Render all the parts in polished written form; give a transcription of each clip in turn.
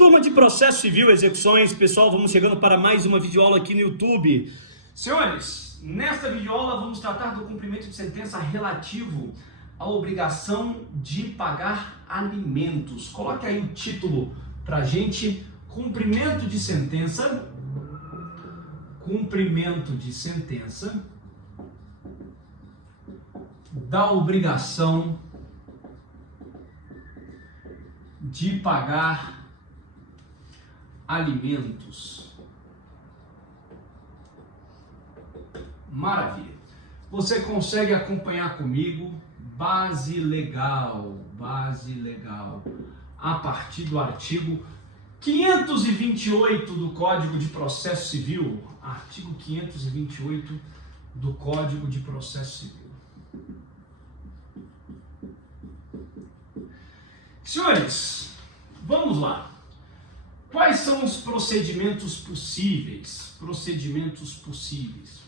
Turma de Processo Civil Execuções, pessoal, vamos chegando para mais uma videoaula aqui no YouTube. Senhores, nesta videoaula vamos tratar do cumprimento de sentença relativo à obrigação de pagar alimentos. Coloque aí o título pra gente: cumprimento de sentença da obrigação de pagar alimentos. Maravilha. Você consegue acompanhar comigo? Base legal, a partir do artigo 528 do Código de Processo Civil. Artigo 528 do Código de Processo Civil. Senhores, vamos lá. Quais são os procedimentos possíveis? Procedimentos possíveis.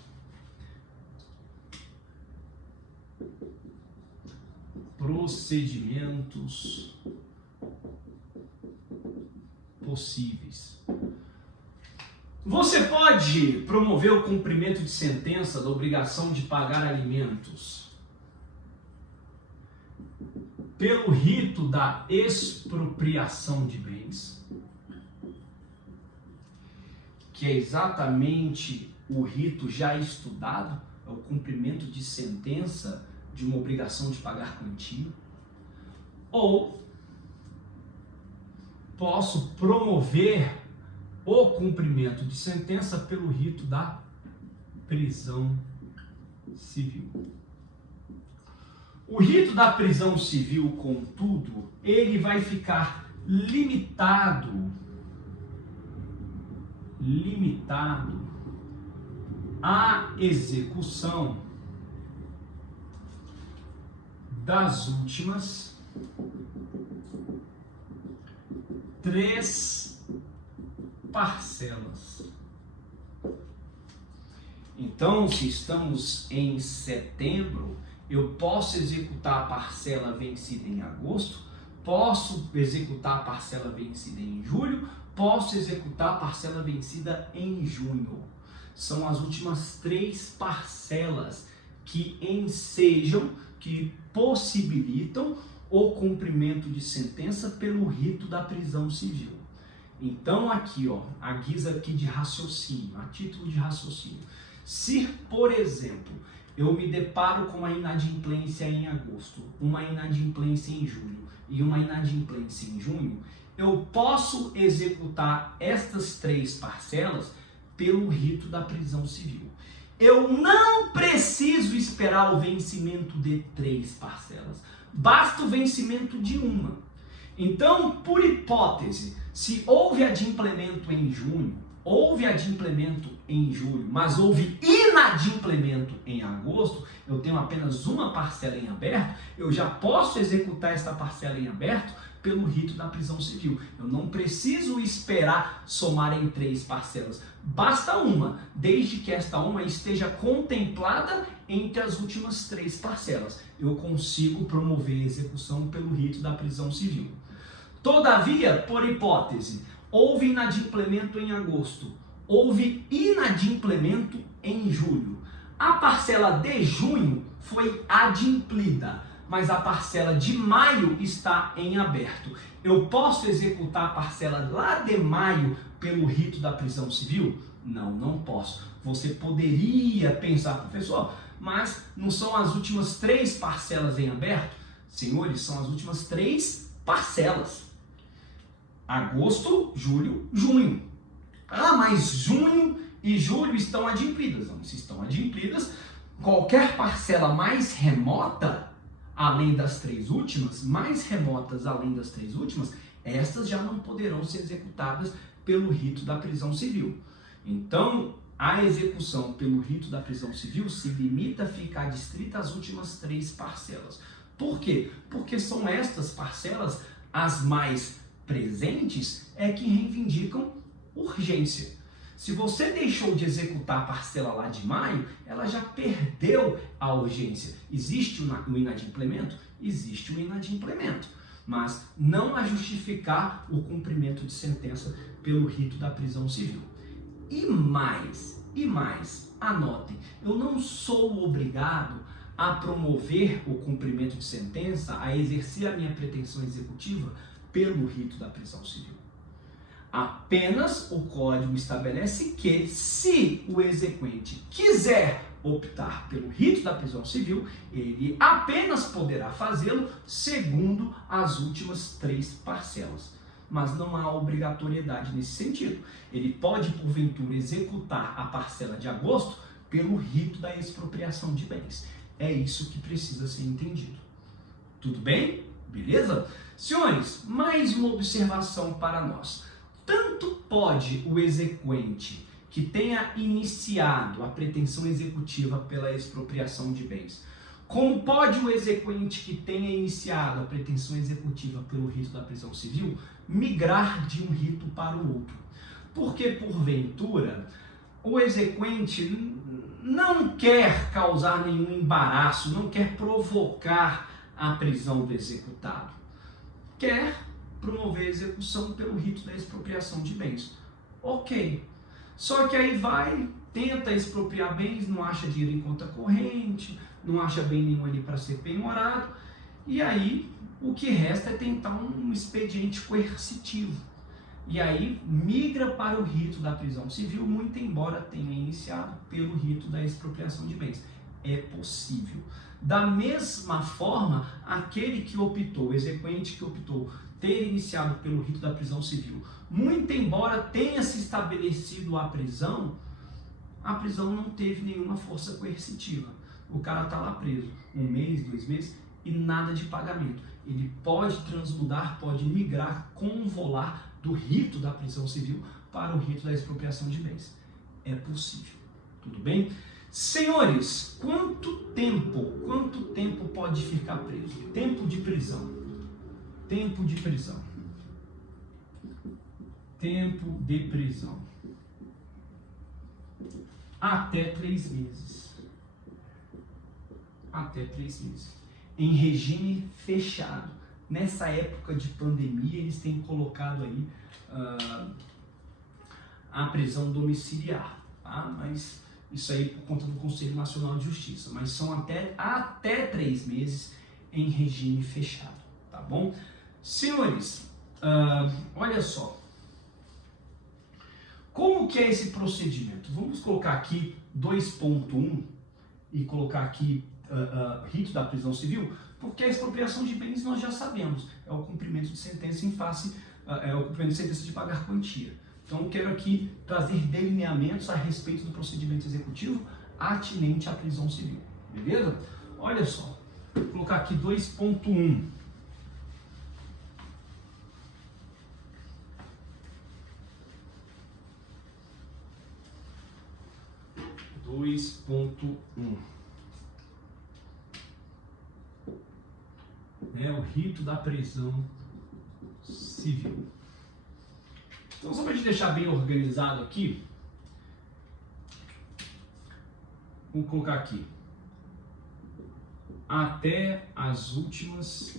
Você pode promover o cumprimento de sentença da obrigação de pagar alimentos pelo rito da expropriação de bens, que é exatamente o rito já estudado, é o cumprimento de sentença de uma obrigação de pagar quantia. Ou posso promover o cumprimento de sentença pelo rito da prisão civil. O rito da prisão civil, contudo, ele vai ficar limitado à execução das últimas 3 parcelas. Então, se estamos em setembro, eu posso executar a parcela vencida em agosto, posso executar a parcela vencida em julho, posso executar a parcela vencida em junho. São as últimas 3 parcelas que ensejam, que possibilitam o cumprimento de sentença pelo rito da prisão civil. Então aqui, a guisa aqui de raciocínio, a título de raciocínio. Se, por exemplo, eu me deparo com uma inadimplência em agosto, uma inadimplência em julho e uma inadimplência em junho, eu posso executar estas 3 parcelas pelo rito da prisão civil. Eu não preciso esperar o vencimento de 3 parcelas, basta o vencimento de uma. Então, por hipótese, se houve adimplemento em junho, houve adimplemento em julho, mas houve inadimplemento em agosto, eu tenho apenas uma parcela em aberto, eu já posso executar esta parcela em aberto pelo rito da prisão civil. Eu não preciso esperar somar em 3 parcelas. Basta uma, desde que esta uma esteja contemplada entre as últimas 3 parcelas. Eu consigo promover a execução pelo rito da prisão civil. Todavia, por hipótese, houve inadimplemento em agosto, houve inadimplemento em julho. A parcela de junho foi adimplida, mas a parcela de maio está em aberto. Eu posso executar a parcela lá de maio pelo rito da prisão civil? Não, não posso. Você poderia pensar, professor, mas não são as últimas 3 parcelas em aberto? Senhores, são as últimas 3 parcelas. Agosto, julho, junho. Ah, mas junho e julho estão adimplidas. Não, se estão adimplidas, qualquer parcela mais remota, além das 3 últimas, mais remotas além das 3 últimas, estas já não poderão ser executadas pelo rito da prisão civil. Então, a execução pelo rito da prisão civil se limita a ficar distrita às últimas 3 parcelas. Por quê? Porque são estas parcelas as mais presentes, que reivindicam urgência. Se você deixou de executar a parcela lá de maio, ela já perdeu a urgência. Existe o inadimplemento? Existe o inadimplemento. mas não a justificar o cumprimento de sentença pelo rito da prisão civil. E mais, anotem, eu não sou obrigado a promover o cumprimento de sentença, a exercer a minha pretensão executiva pelo rito da prisão civil. Apenas o Código estabelece que, se o exequente quiser optar pelo rito da prisão civil, ele apenas poderá fazê-lo segundo as últimas 3 parcelas. Mas não há obrigatoriedade nesse sentido. Ele pode, porventura, executar a parcela de agosto pelo rito da expropriação de bens. É isso que precisa ser entendido. Tudo bem? Beleza? Senhores, mais uma observação para nós. Tanto pode o exequente que tenha iniciado a pretensão executiva pela expropriação de bens, como pode o exequente que tenha iniciado a pretensão executiva pelo rito da prisão civil migrar de um rito para o outro. Porque, porventura, o exequente não quer causar nenhum embaraço, não quer provocar a prisão do executado. Quer promover a execução pelo rito da expropriação de bens. Ok. Só que aí vai, tenta expropriar bens, não acha dinheiro em conta corrente, não acha bem nenhum ali para ser penhorado, e aí o que resta é tentar um expediente coercitivo. E aí migra para o rito da prisão civil, muito embora tenha iniciado pelo rito da expropriação de bens. É possível. Da mesma forma, aquele que optou, o exequente que optou ter iniciado pelo rito da prisão civil, muito embora tenha se estabelecido a prisão não teve nenhuma força coercitiva. O cara está lá preso 1 mês, 2 meses e nada de pagamento. Ele pode transmudar, pode migrar, convolar do rito da prisão civil para o rito da expropriação de bens. É possível. Tudo bem? Senhores, quanto tempo pode ficar preso? Tempo de prisão. Tempo de prisão. Tempo de prisão. Até 3 meses. Até 3 meses. Em regime fechado. Nessa época de pandemia, eles têm colocado aí a prisão domiciliar. Tá? Mas isso aí por conta do Conselho Nacional de Justiça. Mas são até 3 meses em regime fechado. Tá bom? Senhores, olha só. Como que é esse procedimento? Vamos colocar aqui 2.1 e colocar aqui rito da prisão civil, porque a expropriação de bens nós já sabemos, é o cumprimento de sentença em face, é o cumprimento de sentença de pagar quantia. Então eu quero aqui trazer delineamentos a respeito do procedimento executivo atinente à prisão civil, beleza? Olha só, vou colocar aqui 2.1. 2.1 é o rito da prisão civil. Então, só para te deixar bem organizado aqui, vamos colocar aqui até as últimas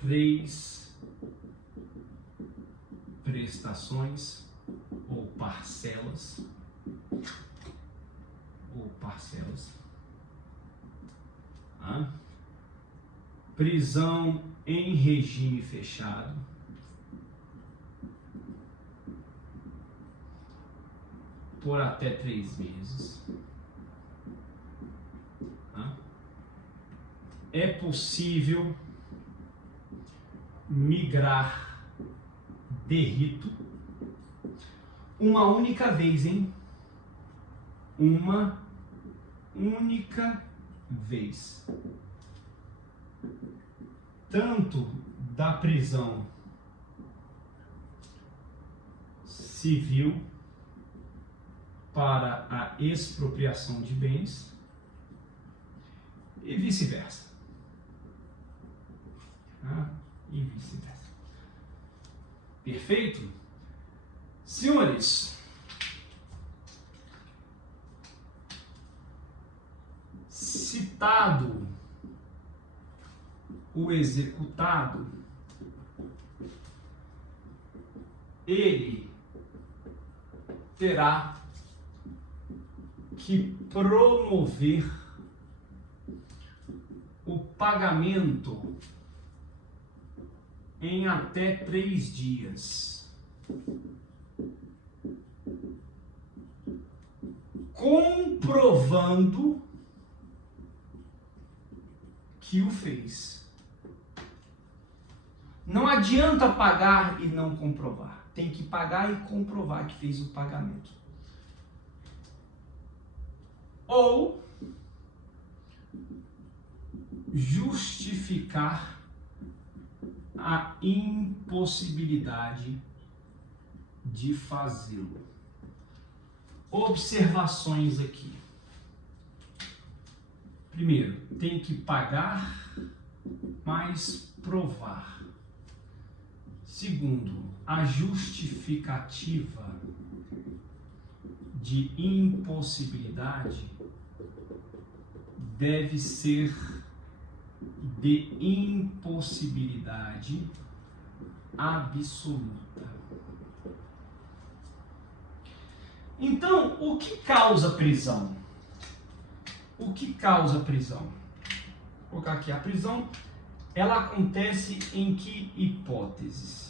3 prestações ou parcelas, tá? Prisão em regime fechado, por até 3 meses, tá? É possível migrar de rito uma única vez, hein? Uma única vez. Tanto da prisão civil para a expropriação de bens e vice-versa. E vice-versa. Perfeito? Senhores, citado o executado, ele terá que promover o pagamento em até 3 dias, comprovando que o fez. Não adianta pagar e não comprovar. Tem que pagar e comprovar que fez o pagamento. Ou justificar a impossibilidade de fazê-lo. Observações aqui. Primeiro, tem que pagar, mas provar. Segundo, a justificativa de impossibilidade deve ser de impossibilidade absoluta. Então, o que causa prisão? O que causa prisão? Vou colocar aqui, a prisão, ela acontece em que hipóteses?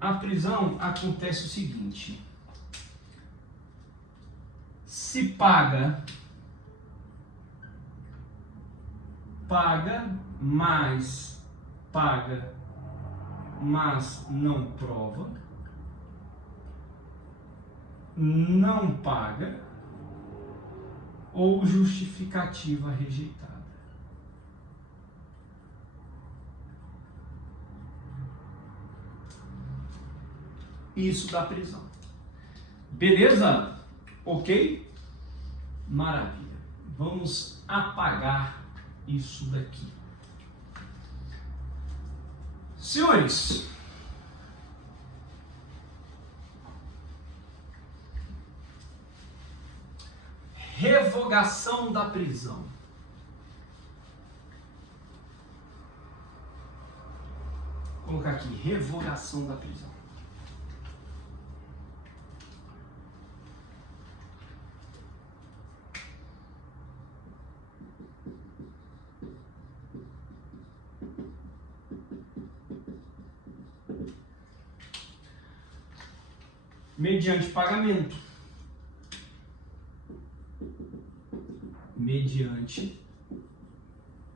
A prisão acontece o seguinte: se paga, mas não prova, não paga, ou justificativa rejeitada. Isso da prisão. Beleza? Ok? Maravilha. Vamos apagar isso daqui. Senhores, revogação da prisão. Vou colocar aqui, revogação da prisão. Mediante pagamento. Mediante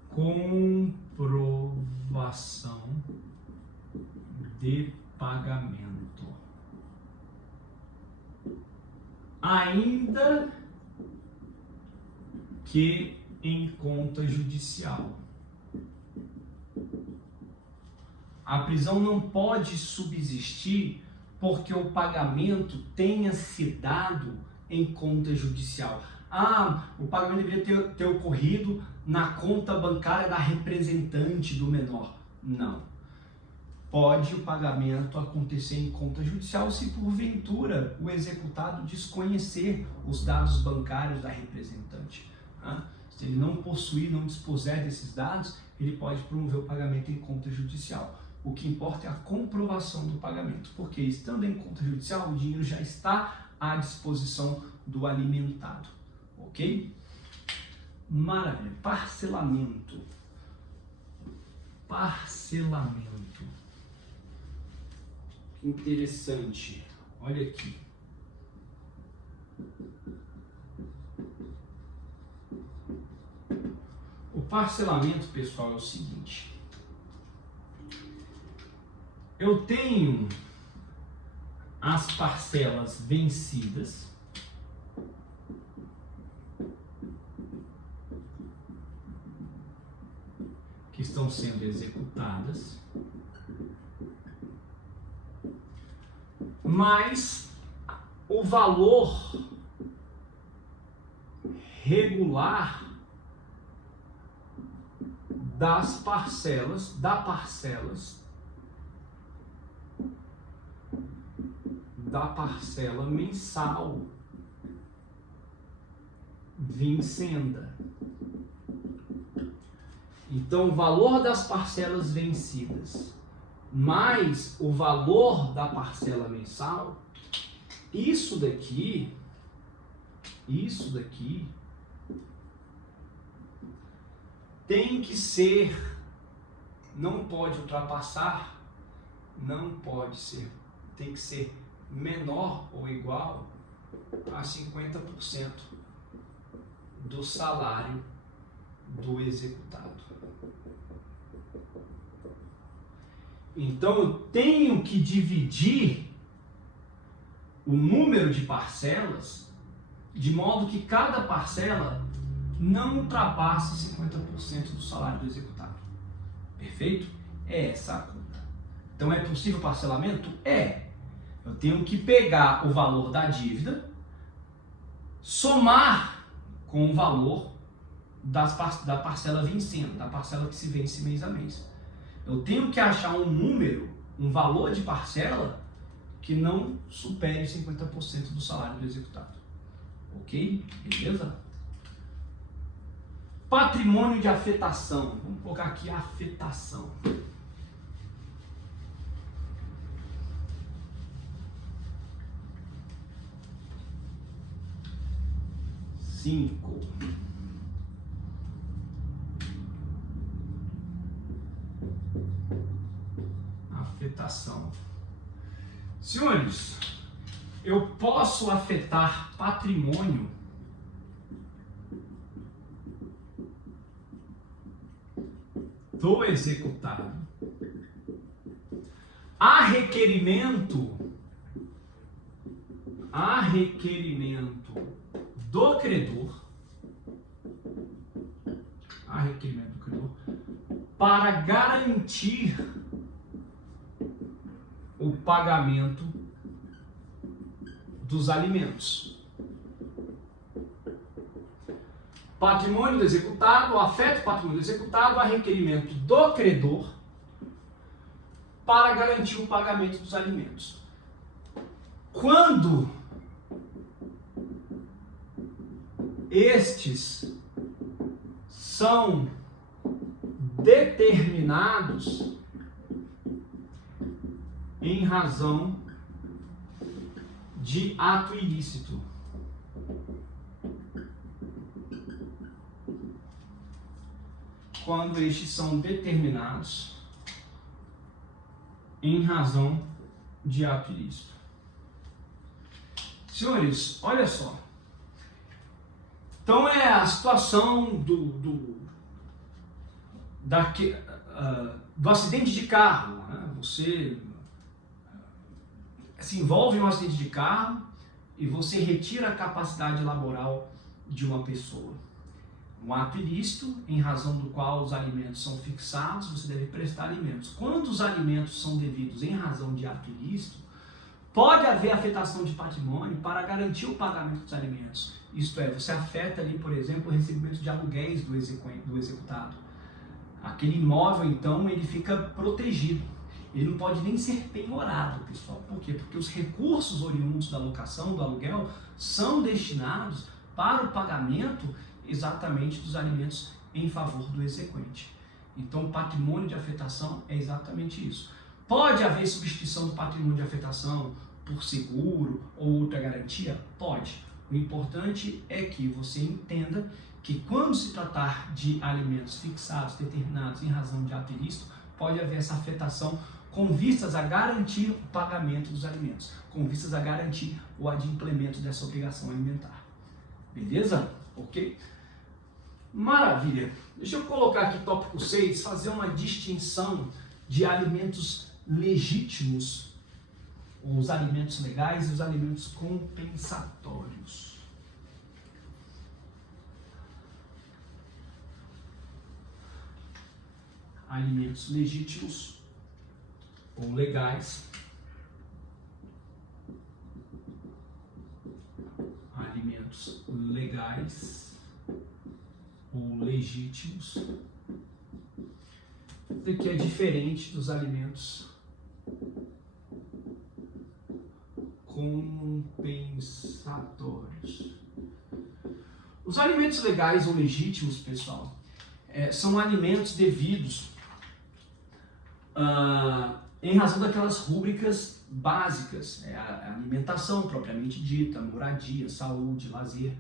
comprovação de pagamento. Ainda que em conta judicial. A prisão não pode subsistir porque o pagamento tenha se dado em conta judicial. O pagamento deveria ter ocorrido na conta bancária da representante do menor. Não. Pode o pagamento acontecer em conta judicial se porventura o executado desconhecer os dados bancários da representante. Se ele não possuir, não dispuser desses dados, ele pode promover o pagamento em conta judicial. O que importa é a comprovação do pagamento, porque estando em conta judicial, o dinheiro já está à disposição do alimentado. Ok? Maravilha. Parcelamento. Parcelamento. Interessante. Olha aqui. O parcelamento, pessoal, é o seguinte. Eu tenho as parcelas vencidas, que estão sendo executadas, mas o valor regular da parcela mensal vencenda. Então, o valor das parcelas vencidas mais o valor da parcela mensal, isso daqui tem que ser, não pode ultrapassar, tem que ser menor ou igual a 50% do salário do executado. Então eu tenho que dividir o número de parcelas de modo que cada parcela não ultrapasse 50% do salário do executado. Perfeito? É essa a conta. Então é possível parcelamento? É. Eu tenho que pegar o valor da dívida, somar com o valor da parcela vencendo, da parcela que se vence mês a mês. Eu tenho que achar um número, um valor de parcela que não supere 50% do salário do executado. Ok? Beleza? Patrimônio de afetação. Vamos colocar aqui afetação. Afetação. Senhores, eu posso afetar patrimônio do executado a requerimento do credor, para garantir o pagamento dos alimentos. Patrimônio do executado, afeta o patrimônio do executado a requerimento do credor para garantir o pagamento dos alimentos. Quando estes são determinados em razão de ato ilícito. Quando estes são determinados em razão de ato ilícito. Senhores, olha só. Então é a situação do acidente de carro. Né? Você se envolve em um acidente de carro e você retira a capacidade laboral de uma pessoa. Um ato ilícito, em razão do qual os alimentos são fixados, você deve prestar alimentos. Quando os alimentos são devidos em razão de ato ilícito, pode haver afetação de patrimônio para garantir o pagamento dos alimentos. Isto é, você afeta ali, por exemplo, o recebimento de aluguéis do executado. Aquele imóvel, então, ele fica protegido. Ele não pode nem ser penhorado, pessoal. Por quê? Porque os recursos oriundos da locação, do aluguel, são destinados para o pagamento exatamente dos alimentos em favor do exequente. Então, o patrimônio de afetação é exatamente isso. Pode haver substituição do patrimônio de afetação por seguro ou outra garantia? Pode. O importante é que você entenda que quando se tratar de alimentos fixados, determinados em razão de ato ilícito, pode haver essa afetação com vistas a garantir o pagamento dos alimentos, com vistas a garantir o adimplemento dessa obrigação alimentar. Beleza? Ok? Maravilha! Deixa eu colocar aqui tópico 6, fazer uma distinção de alimentos legítimos, os alimentos legais e os alimentos compensatórios. Alimentos legítimos ou legais, alimentos legais ou legítimos, que é diferente dos alimentos compensatórios. Os alimentos legais ou legítimos, pessoal, são alimentos devidos em razão daquelas rúbricas básicas, a alimentação propriamente dita, moradia, saúde, lazer,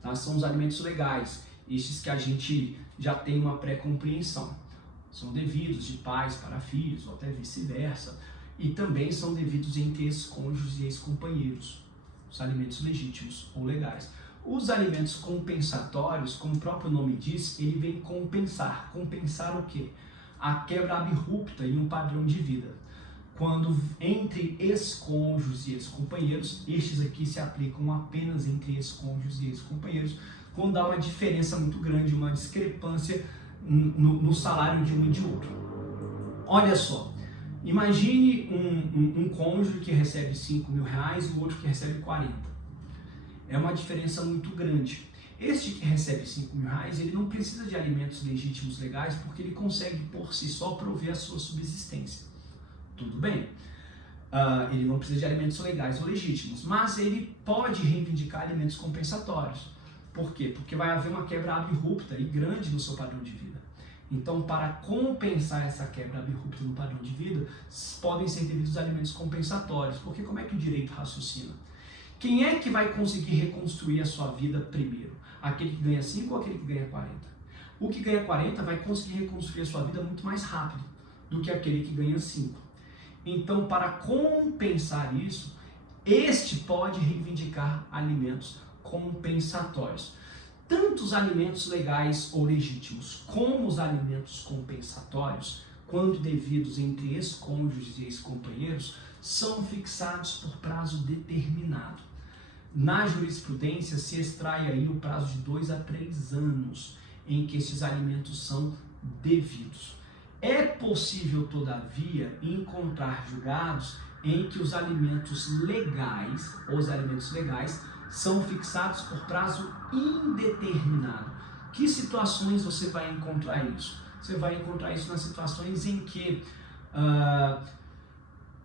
tá? São os alimentos legais, estes que a gente já tem uma pré-compreensão. São devidos de pais para filhos, ou até vice-versa, e também são devidos entre ex-cônjuges e ex-companheiros, os alimentos legítimos ou legais. Os alimentos compensatórios, como o próprio nome diz, ele vem compensar. Compensar o quê? A quebra abrupta em um padrão de vida. Quando entre ex-cônjuges e ex-companheiros, estes aqui se aplicam apenas entre ex-cônjuges e ex-companheiros, quando há uma diferença muito grande, uma discrepância no salário de um e de outro. Olha só, imagine um cônjuge que recebe R$5.000 e o outro que recebe 40. É uma diferença muito grande. Este que recebe R$5.000, ele não precisa de alimentos legítimos legais porque ele consegue por si só prover a sua subsistência. Tudo bem. Ele não precisa de alimentos legais ou legítimos, mas ele pode reivindicar alimentos compensatórios. Por quê? Porque vai haver uma quebra abrupta e grande no seu padrão de vida. Então, para compensar essa quebra abrupta no padrão de vida, podem ser devidos alimentos compensatórios. Porque como é que o direito raciocina? Quem é que vai conseguir reconstruir a sua vida primeiro? Aquele que ganha 5 ou aquele que ganha 40? O que ganha 40 vai conseguir reconstruir a sua vida muito mais rápido do que aquele que ganha 5. Então, para compensar isso, este pode reivindicar alimentos compensatórios. Tanto os alimentos legais ou legítimos como os alimentos compensatórios, quando devidos entre ex-cônjuges e ex-companheiros, são fixados por prazo determinado. Na jurisprudência se extrai aí o prazo de 2 a 3 anos em que esses alimentos são devidos. É possível, todavia, encontrar julgados em que os alimentos legais são fixados por prazo indeterminado. Que situações você vai encontrar isso? Você vai encontrar isso nas situações em que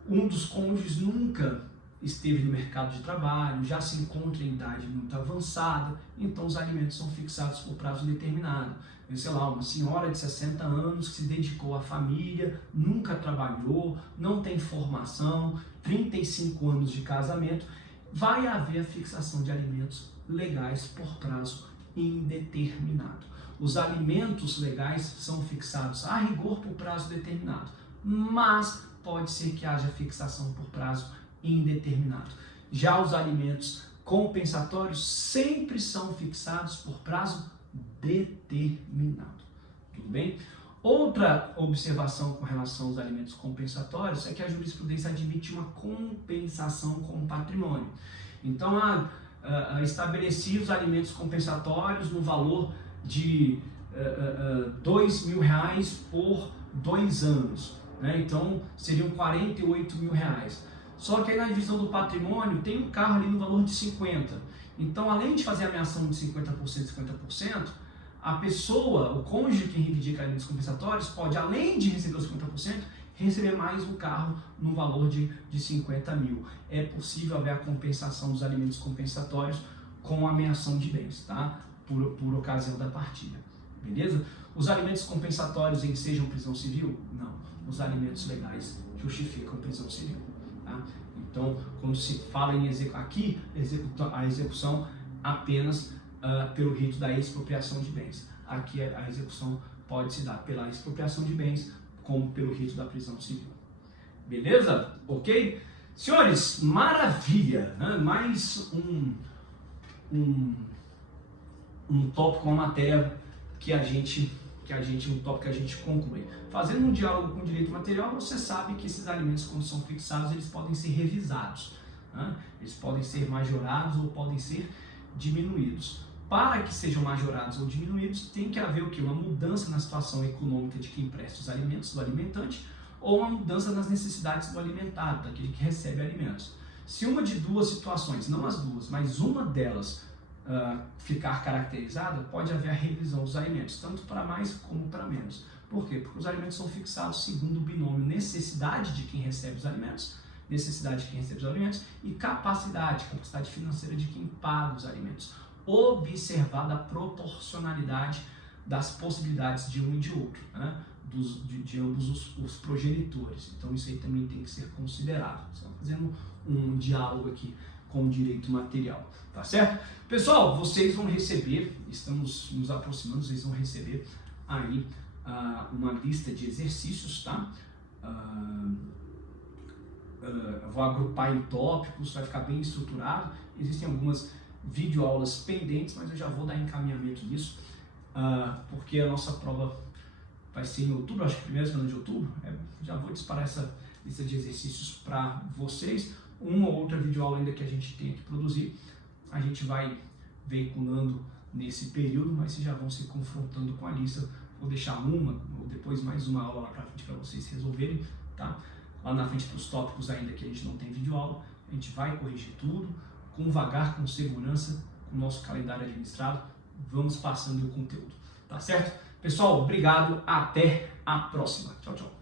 um dos cônjuges nunca esteve no mercado de trabalho, já se encontra em idade muito avançada, então os alimentos são fixados por prazo determinado. Sei lá, uma senhora de 60 anos que se dedicou à família, nunca trabalhou, não tem formação, 35 anos de casamento, vai haver a fixação de alimentos legais por prazo indeterminado. Os alimentos legais são fixados a rigor por prazo determinado, mas pode ser que haja fixação por prazo indeterminado. Já os alimentos compensatórios sempre são fixados por prazo determinado. Tudo bem? Outra observação com relação aos alimentos compensatórios é que a jurisprudência admite uma compensação com o patrimônio. Então, estabeleci os alimentos compensatórios no valor de R$2.000 por 2 anos. Né? Então, seriam R$48.000. Só que aí na divisão do patrimônio tem um carro ali no valor de 50. Então, além de fazer a ameação de 50%, 50%, a pessoa, o cônjuge que reivindica alimentos compensatórios, pode, além de receber os 50%, receber mais um carro no valor de 50 mil. É possível haver a compensação dos alimentos compensatórios com a ameação de bens, tá? Por ocasião da partilha. Beleza? Os alimentos compensatórios ensejam prisão civil? Não. Os alimentos legais justificam prisão civil. Tá? Então, quando se fala em a execução apenas pelo rito da expropriação de bens. Aqui a execução pode se dar pela expropriação de bens, como pelo rito da prisão civil. Beleza? Ok? Senhores, maravilha! Né? Mais um tópico, uma matéria um tópico que a gente conclui. Fazendo um diálogo com o direito material, você sabe que esses alimentos, quando são fixados, eles podem ser revisados. Né? Eles podem ser majorados ou podem ser diminuídos. Para que sejam majorados ou diminuídos, tem que haver o quê? Uma mudança na situação econômica de quem presta os alimentos, do alimentante, ou uma mudança nas necessidades do alimentado, daquele que recebe alimentos. Se uma de duas situações, não as duas, mas uma delas ficar caracterizada, pode haver a revisão dos alimentos, tanto para mais como para menos. Por quê? Porque os alimentos são fixados segundo o binômio necessidade de quem recebe os alimentos, e capacidade financeira de quem paga os alimentos, observada a proporcionalidade das possibilidades de um e de outro, né? De ambos os progenitores. Então isso aí também tem que ser considerado. Estamos fazendo um diálogo aqui com o direito material, tá certo? Pessoal, vocês vão receber, estamos nos aproximando, vocês vão receber aí uma lista de exercícios, tá? Eu vou agrupar em tópicos, vai ficar bem estruturado. Existem algumas videoaulas pendentes, mas eu já vou dar encaminhamento nisso, porque a nossa prova vai ser em outubro, acho que primeira semana de outubro. Já vou disparar essa lista de exercícios para vocês. Uma ou outra videoaula ainda que a gente tenha que produzir, a gente vai veiculando nesse período, mas vocês já vão se confrontando com a lista. Vou deixar uma ou depois mais uma aula lá para frente para vocês resolverem, tá? Lá na frente para os tópicos ainda que a gente não tem videoaula, a gente vai corrigir tudo, com vagar, com segurança, com o nosso calendário administrado, vamos passando o conteúdo, tá certo? Pessoal, obrigado, até a próxima. Tchau, tchau.